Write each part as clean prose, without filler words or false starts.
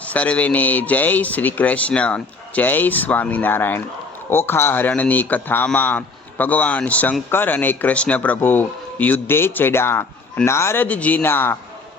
સર્વેને જય શ્રી કૃષ્ણ, જય સ્વામિનારાયણ। ઓખા હરણની કથામાં ભગવાન શંકર અને કૃષ્ણ પ્રભુ યુદ્ધે ચડ્યા। નારદજીના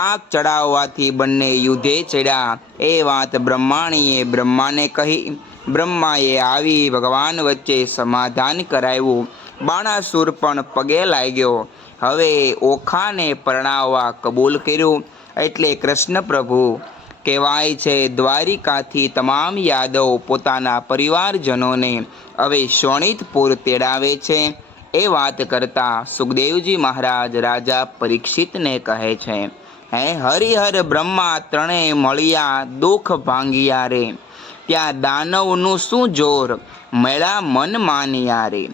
આગ ચડાવવાથી બંને યુદ્ધે ચડ્યા એ વાત બ્રહ્માણીએ બ્રહ્માને કહી। બ્રહ્માએ આવી ભગવાન વચ્ચે સમાધાન કરાવ્યું। બાણાસુર પણ પગે લાગ્યો। હવે ઓખાને પરણાવવા કબૂલ કર્યું। એટલે કૃષ્ણ પ્રભુ કહેવાય છે દ્વારિકાથી તમામ યાદવ પોતાના પરિવારજનોને હવે શોણિતપુર તેડાવે છે। એ વાત કરતા સુખદેવજી મહારાજ રાજા પરીક્ષિતને કહે છે, હે હરિહર બ્રહ્મા ત્રણેય મળ્યા દુઃખ ભાંગ્યા રે। ત્યાં દાનવનું શું જોર મેળા મન માન્યા રે।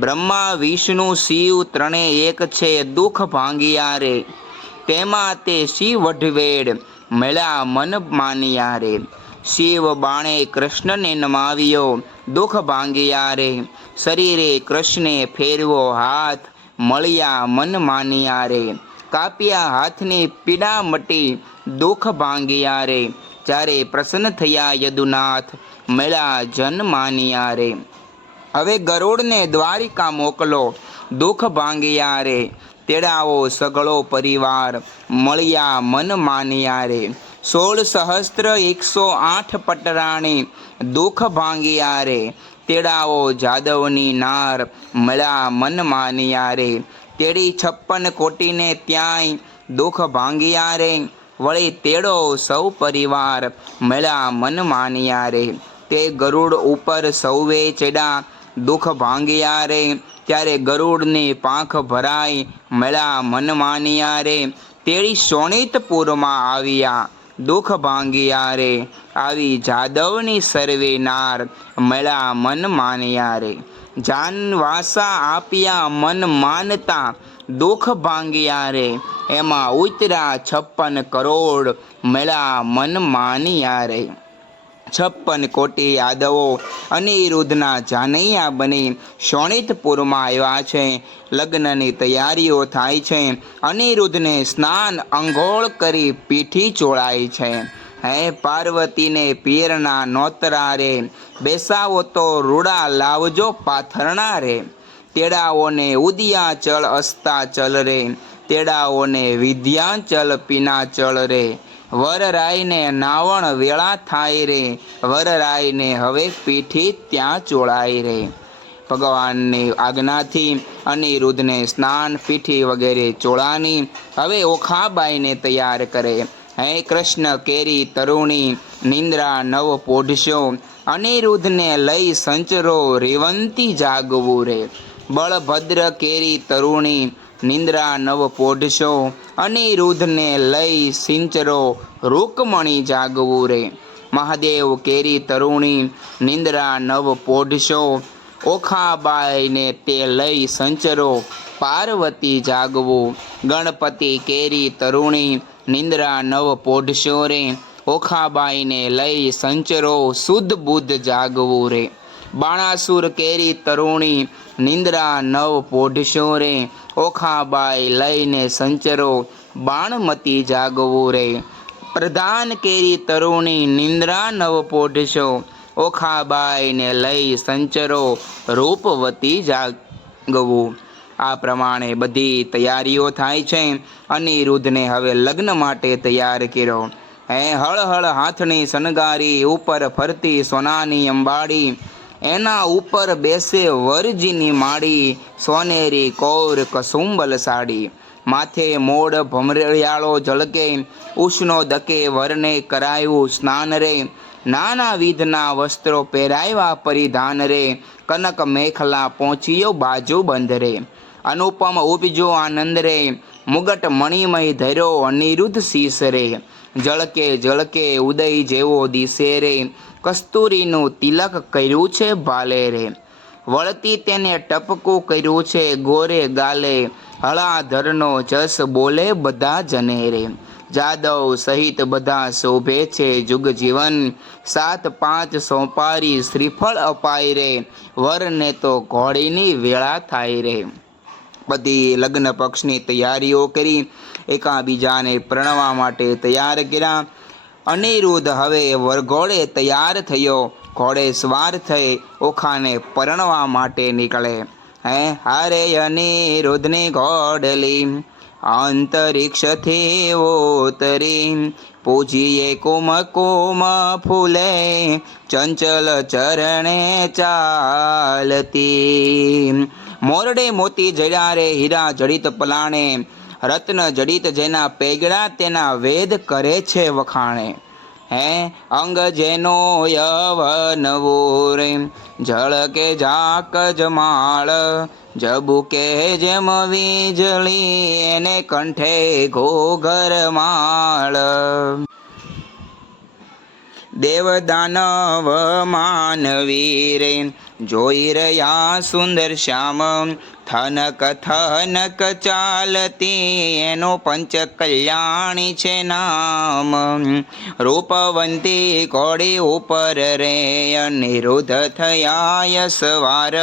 બ્રહ્મા વિષ્ણુ શિવ ત્રણેય એક છે દુઃખ ભાંગ્યા રે। તેમાં તે શિવ વઢવેડ મેળા મન માન્યા રે। શિવ બાણે કૃષ્ણને નમાવ્યો દુઃખ ભાંગ્યા રે। શરીરે કૃષ્ણે ફેરવો હાથ મળ્યા મન માન્યા રે। કાપ્યા હાથની પીડા મટી દુઃખ ભાંગ્યા રે। જ્યારે પ્રસન્ન થયા યદુનાથ મેળા જન માન્યા રે। હવે ગરુડને દ્વારિકા મોકલો દુઃખ ભાંગ્યા રે। તેડાવો સઘળો પરિવાર મળ્યા મન માન્યા રે। 16,108 પટરાણી દુઃખ ભાંગ્યા રે। તેડાવો જાદવની નાર મળ્યા મન માન્યા રે। તેડી 56 કોટીને ત્યાંય દુઃખ ભાંગ્યા રે। વળી તેડો સૌ પરિવાર મળ્યા મન માન્યા રે। તે ગરુડ ઉપર સૌએ ચડ્યા દુઃખ ભાંગ્યા રે। ત્યારે ગરુડની પાંખ ભરાઈ મળ્યા મન માન્યા રે। તેડી શોણિતપુરમાં આવ્યા દુઃખ ભાંગ્યા રે। આવી જાદવની સર્વે નાર મળ્યા મન માન્યા રે। જાનવાસા આપ્યા મન માનતા દુઃખ ભાંગ્યા રે। એમાં ઉતરા 56 કરોડ મળ્યા મન માન્યા રે। 56 કોટી યાદવો અનિરુદ્ધના જાનૈયા બની શોણિતપુરમાં આવ્યા છે। લગ્નની તૈયારીઓ થાય છે। અનિરુદ્ધને સ્નાન અંઘોળ કરી પીઠી ચોળાય છે। હે પાર્વતીને પિયરના નોતરા રે। બેસાવો તો રૂડા લાવજો પાથરણા રે। તેડાઓને ઉદયાચલ અસ્તાચલ રે। તેડાઓને વિદ્યાચલ પીનાચલ રે। વરરાયને નાવણ વેળા થાય રે। વરરાયને હવે પીઠી ત્યાં ચોળાય રે। ભગવાનની આજ્ઞાથી અનિરુદ્ધને સ્નાન પીઠી વગેરે ચોળાની હવે ઓખાબાઈને તૈયાર કરે। હે કૃષ્ણ કેરી તરુણી નિંદ્રા નવ પોઢશો। અનિરુદ્ધને લઈ સંચરો રેવંતી જાગવું રે। બળભદ્ર કેરી તરુણી નિંદ્રા નવ પોઢશો। અનિરુદ્ધને લઈ સિંચરો રૂકમણી જાગવું રે। મહાદેવ કેરી તરુણી નિંદ્રા નવ પોઢશો। ઓખાબાઈને તે લઈ સંચરો પાર્વતી જાગવું। ગણપતિ કેરી તરુણી નિંદ્રા નવ પોઢશો રે। ઓખાબાઈને લઈ સંચરો શુદ્ધ બુદ્ધ જાગવું રે। બાણાસુર કેરી તરુણી નિંદ્રા નવ પોઢશો રે। ઓખાબાઈ લઈને સંચરો બાણમતી જાગવું રે। પ્રધાન કેરી તરુણી નિંદ્રા નવ પોઢશો। ઓખાબાઈને લઈ સંચરો રૂપવતી જાગવું। આ પ્રમાણે બધી તૈયારીઓ થાય છે। અનિરુદ્ધને હવે લગ્ન માટે તૈયાર કર્યો। હે હળહળ હાથની શણગારી ઉપર ફરતી સોનાની અંબાડી। એના ઉપર બેસે વરજીની માડી। સોનેરી કૌર કસુંબલ સાડી। માથે મોડ ભમરિયાળો ઝળકે। ઉષ્ણો દકે વરને કરાયું સ્નાન રે। નાના વિધના વસ્ત્રો પહેરાવ્યા પરિધાન રે। કનક મેખલા પહોંચ્યો બાજુ બંધ રે। અનુપમ ઉપજો આનંદ રે। મુગટ મણિમય ધર્યો અનિરુદ્ધ શીશ રે। ઝળકે ઝળકે ઉદય જેવો દિશે રે। કસ્તુરીનું તિલક કર્યું છે ભાલે રે। વળતી તેને ટપકું કર્યું છે ગોરે ગાલે। હળાધરનો જસ બોલે બધા જને રે। જાદવ સહિત બધા શોભે છે જુગ જીવન। 7-5 સોપારી શ્રીફળ અપાય રે। વરને તો ઘોડીની વેળા થાય રે। બધી લગ્ન પક્ષની તૈયારીઓ કરી। એકાબીજાને પરણવા માટે તૈયાર કર્યા। અનિરુદ્ધ હવે વરઘોડે તૈયાર થયો, ઘોડે સવાર થઈ ઓખાને પરણવા માટે નીકળે. હારે અનિરુદ્ધની ઘોડલી અંતરિક્ષથી ઉતરી, પૂજીએ કુમ કુમ ફૂલે ચંચલ ચરણે ચાલતી. મોરડે મોતી જડ્યા રે હીરા જડિત પલાણે, રત્ન જડિત જેના પેગડા તેના વેદ કરે છે વખાણે. અંગ જેનો યવનવો રે ઝળકે ઝાક જમાળ, જબુકે જેમ વીજળી એને કંઠે ઘોઘરમાળ. દેવ દાનવ માનવી રે જોઈ રહ્યા સુંદર શ્યામ, થનક થનક ચાલતી એનું પંચ કલ્યાણી છે નામ. રૂપવંતી કોડી ઉપર રે અનિરુદ્ધ થયા યસવાર,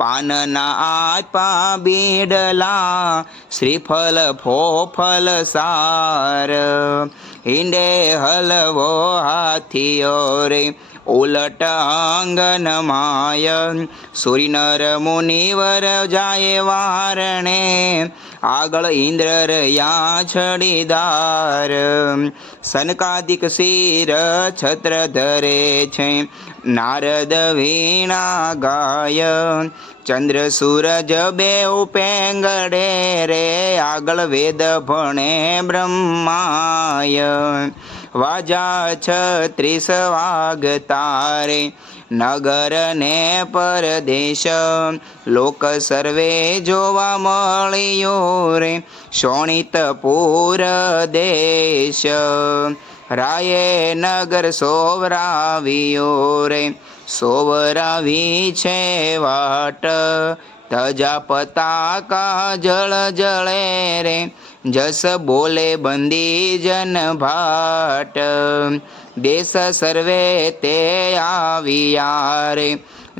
પાનના આપા બીડલા શ્રીફલ ફોફલ સાર. હિંડે હલવો હાથીઓ રે ઉલટ આંગન માય, સૂર્યનર મુનિવર જાય વારણે, આગળ ઇન્દ્ર રહ્યા છડીદાર. સનકાદિક શિર છત્ર ધરે છે, નારદ વીણા ગાય, ચંદ્ર સૂરજ બેઉ પેંગડે રે આગળ વેદ ભણે બ્રહ્માય. વાજા 36 વાગતા રે નગર ને પરદેશ, લોક સર્વે જોવા મળ્યો રે શોણિતપુર દેશ. રાયે નગર સોવરાવ્યો રે સોવરાવી છે વાટ, ધજા પતાકા જળ જળે રે જસ બોલે બંદી જન ભાટ. દેશ સર્વે તે આવ્યા રે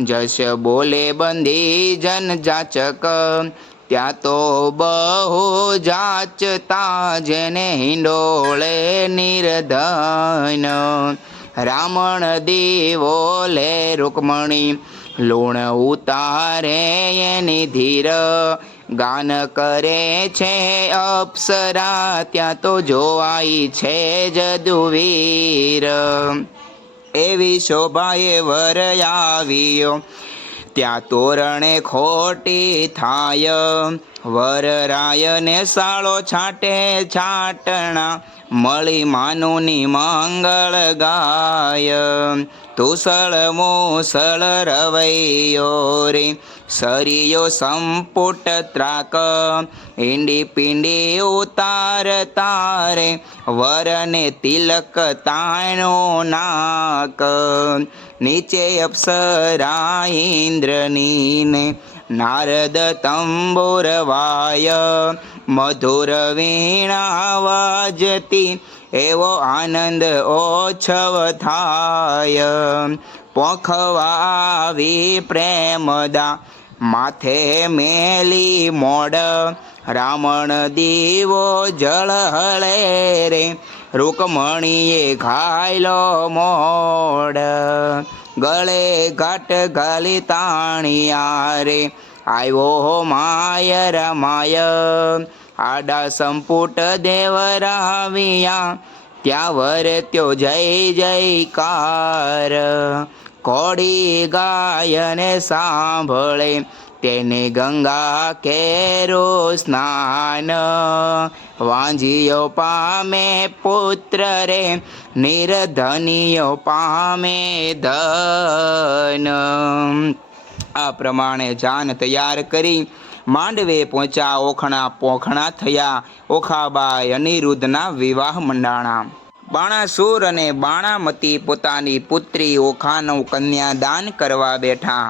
જશ બોલે બંદી જન જાચક, ત્યાં તો બહુ જાચતા જેને હિંડોળે નિર્ધન. રામણ દીવો લે રૂકમણી લૂણ ઉતારે એની ધીર, ગાન કરે છે અપ્સરા ત્યાં તો જોવાય છે જદુવીર. એવી શોભાએ વર આવ્યો ત્યાં તોરણે ખોટી થાય, વરરાયને સાળો છાંટે છાંટણા મળી માનુની મંગળ ગાય. તુસળ મુસળ રવૈયો રે સરિયો સંપુટ ત્રાક, ઈંડી પિંડી ઉતાર તારે વરને તિલક તાણો નાક. નીચે અપ્સરા ઇન્દ્રની ને નારદ તંબુર વાય, મધુર વીણા વાજતી એવો આનંદ ઓછવ થાય. પોખવાવી પ્રેમદા માથે મેલી મોડ, રામણ દીવો જળ હળે રે રૂકમણીએ ઘાયલો મોડ. ગળે ઘાટ ગાલી તાણિયા રે આવ્યો માય રમાય, આડા સંપુટ દેવરાવ્યા ત્યાં વર્ત્યો જય જયકાર. કોડી ગાયને સાંભળે તેને ગંગા કેરો સ્નાન, વાંજીયો પામે પુત્ર રે નિર્ધનિયો પામે ધન. આ પ્રમાણે જાન તૈયાર કરી માંડવે પહોંચ્યા. ઓખણા પોખણા થયા, ઓખાબાઈ અનિરુદ્ધના વિવાહ મંડાણા. બાણાસુર અને બાણામતી પોતાની પુત્રી ઓખાનું કન્યાદાન કરવા બેઠા.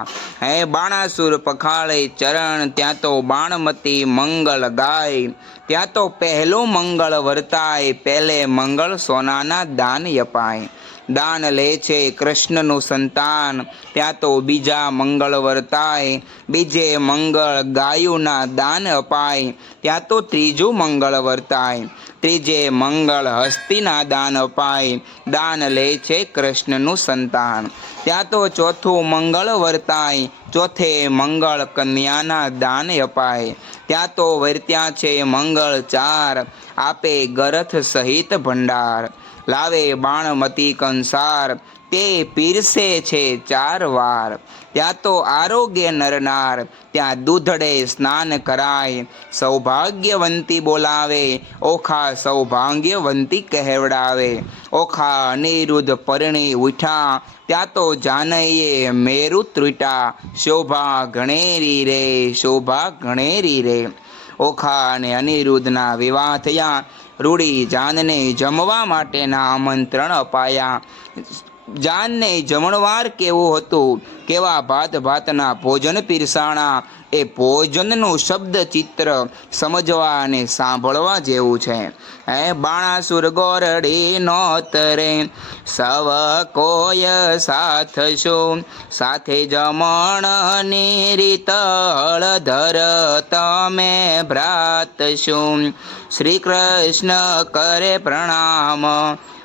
બાણાસુર પખાળે ચરણ ત્યાં તો બાણમતી મંગળ ગાય, ત્યાં તો પહેલું મંગળ વર્તાય, પહેલે મંગળ સોનાના દાન અપાય. દાન લે છે કૃષ્ણનું સંતાન, ત્યાં તો બીજા મંગળ વર્તાય, બીજે મંગળ ગાયુના દાન અપાય, ત્યાં તો ત્રીજું મંગળ વર્તાય. ત્રીજે મંગળ હસ્તીના દાન અપાય, દાન લે છે કૃષ્ણનું સંતાન. ત્યાં તો ચોથું મંગળ વર્તાય, ચોથે મંગળ કન્યાના દાન અપાય. ત્યાં તો વર્ત્યા છે મંગળ ચાર, આપે ગરથ સહિત ભંડાર. લાવે બાણમતી કંસાર, તે પીરસે છે 4 વાર. ત્યાં તો આરોગ્ય નરનાર, ત્યાં દૂધડે સ્નાન કરાય. સૌભાગ્યવંતી બોલાવે, ઓખા સૌભાગ્યવંતી કહેવડાવે. ઓખા અનિરુદ્ધ પરણી ઉઠ્યા, ત્યાં તો જાનૈયે મેરુ ત્રુટા. શોભા ઘણેરી રે, શોભા ઘણેરી રે. ઓખા અને અનિરુદ્ધના વિવાહ થયા. રૂડી જાનને જમવા માટેના આમંત્રણ અપાયા. જાનને જમણવાર કેવું હતું, કેવા ભાત ભાતના ભોજન પીરસાણા, એ ભોજનનું શબ્દ ચિત્ર સમજવા અને સાંભળવા જેવું છે. બાણાસુર ગોરડી નોતરે, સવ કોય સાથ શું, સાથે જમણની રીત હળધર તમે ભ્રાત શું. શ્રી કૃષ્ણ કરે પ્રણામ,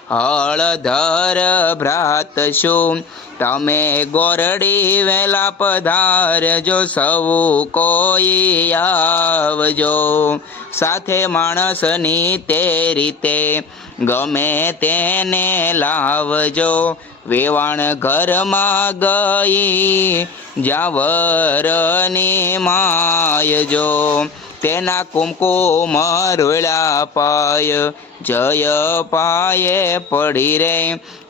હળધર ભ્રાત શું. તમે ગોરડી વેલા પધારજો, સૌ કોઈ આવજો. સાથે માણસની તે રીતે ગમે તેને લાવજો. વેવાણ ઘરમાં ગઈ, જ્યાં વરની માયજો. તેના કુમકુમ રોળ્યા પાય, જય પાયે પડી રે.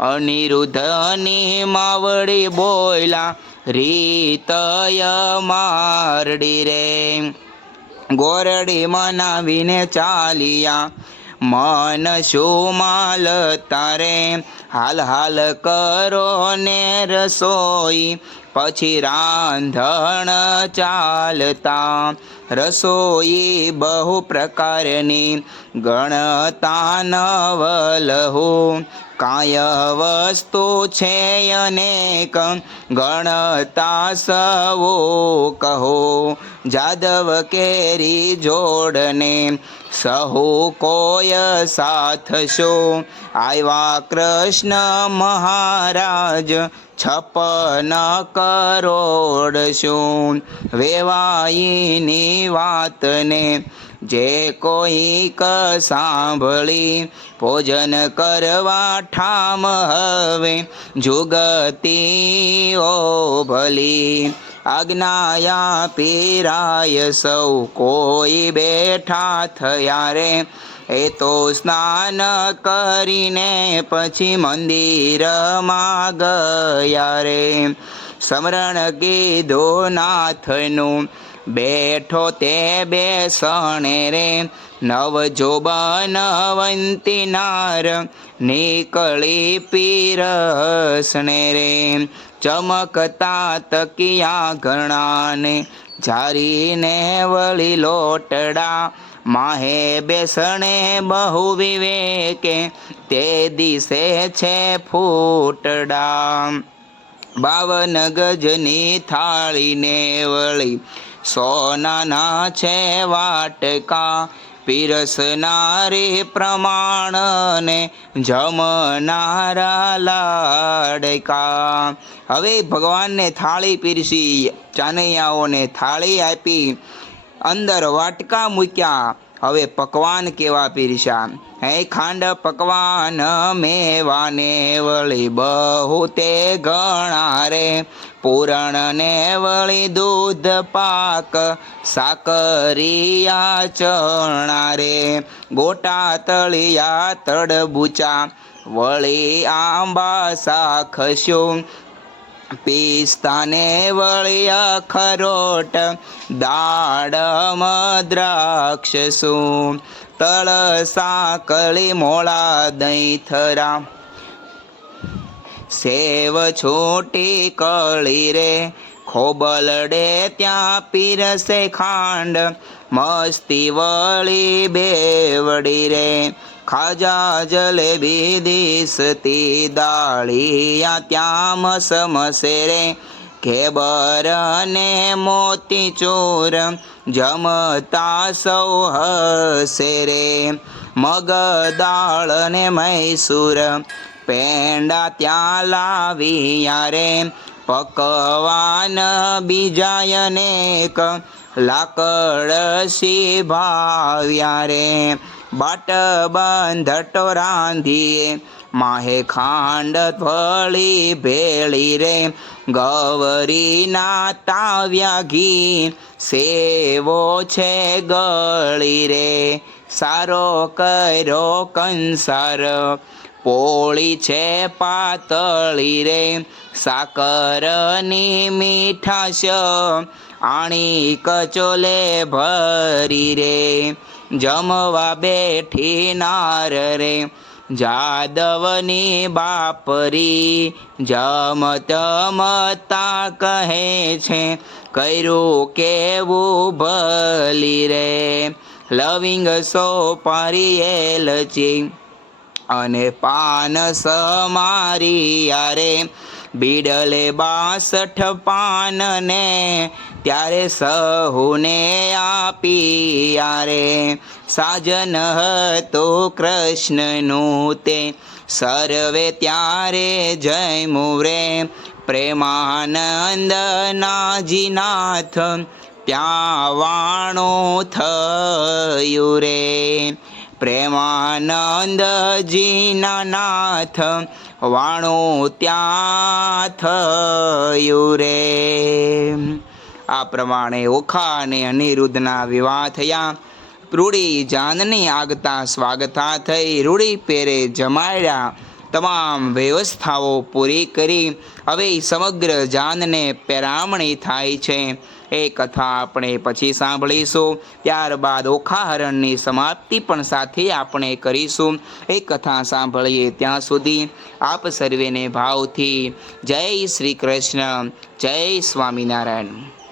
અનિરુદ્ધની માવડી બોયલા, રીતય મારડી રે. ગોરડી મનાવીને ચાલ્યા, મન શું માલ તારે. હાલ હાલ કરો ને રસોઈ, પછી રાંધણ ચાલતા. રસોઈ બહુ પ્રકારની, ગણતા નવલહુ. કાય વસ્તુ છે અનેક, ગણતા સવો કહો. જાદવ કેરી જોડને, સહુ કોય સાથ શો. આવ્યા કૃષ્ણ મહારાજ, 56 કરોડ શું. વેવાઈની વાતને જે કોઈક સાંભળી, ભોજન કરવા ઠામ હવે જુગતીઓ ભલી. આજ્ઞાયા પીરાય સૌ કોઈ બેઠા થયા રે. એ તો સ્નાન કરીને પછી મંદિરમાં ગયા રે. સ્મરણ કીધું નાથનું, બેઠો તે બેસણે રે. નવજોબનવંતી નાર, નીકળી પીરસણે રે. ચમકતા તકિયા ઘણાને, જારીને વળી લોટડા. માહે બેસણે બહુ વિવેકે, તે દિશે છે ફૂટડા. 52 ગજની થાળીને વળી, સોનાના છે વાટકા. પીરસનારી પ્રમાણને, જમનારા લાડકા. હવે ભગવાનને થાળી પીરસી, ચાનૈયાઓને થાળી આપી, અંદર વાટકા મૂક્યા. હવે પકવાન કેવા પીરસ્યા. ખાંડ પકવાન મેવાને વળી બહુ તે ઘણા રે. પૂરણને વળી દૂધ પાક, સાકરિયા ચણા રે. ગોટા તળિયા તડબૂચા, વળી આંબા શાખશું. પિસ્તાને વળી અખરોટ, દાડમ દ્રાક્ષસું. તળ સાકળી મોળા દહીં થરા, સેવ છોટી કળી રે. ખોબલડે ત્યાં પીરસે ખાંડ, મસ્તી વળી બેવડી રે. ખાજા જલેબી દિસતી દાળિયા, ત્યાં મસમસે રે. ઘેબર ને મોતીચૂર, જમતા સૌ હસે રે. મગ દાળ ને મૈસૂર પેંડા ત્યાં લાવ્યા રે, પકવાન બીજા અનેક લાકડ ભાવ્યા રે, બાટ બંધટો રાંધીએ માહે ખાંડ ફળી ભેળી રે, ગવરી ના તાવ્યા ઘી સેવો છે ગળી રે, સારો કર્યો કંસાર પોળી છે પાતળી રે, સાકરની મીઠાશ આણી કચોલે ભરી રે, જમવા બેઠી નાર રે જાદવની બાપરી, જમતા કહે છે કર્યું કેવું ભલી રે, લવિંગ સોપારી એલચી અને પાન સમારી રે, બીડલે 62 પાન ને ત્યારે સહુને આપી રે, સાજન હતો કૃષ્ણનું તે સર્વે ત્યારે જયમું રે, પ્રેમાનંદ નાજીનાથ ત્યાં વાણું થયું રે, પ્રેમાનંદજીના નાથ વાણું ત્યાં થયું રે. આ પ્રમાણે ઓખા અને અનિરુદ્ધના વિવાહ થયા. રૂડી જાનની આગતા સ્વાગતા થઈ, રૂડી પેરે જમાડ્યા, તમામ વ્યવસ્થાઓ પૂરી કરી હવે સમગ્ર જાનને પેરામણી થાય છે. એ કથા આપણે પછી સાંભળીશું. ત્યારબાદ ઓખાહરણની સમાપ્તિ પણ સાથે આપણે કરીશું. એ કથા સાંભળીએ ત્યાં સુધી આપ સર્વેને ભાવથી જય શ્રી કૃષ્ણ, જય સ્વામિનારાયણ.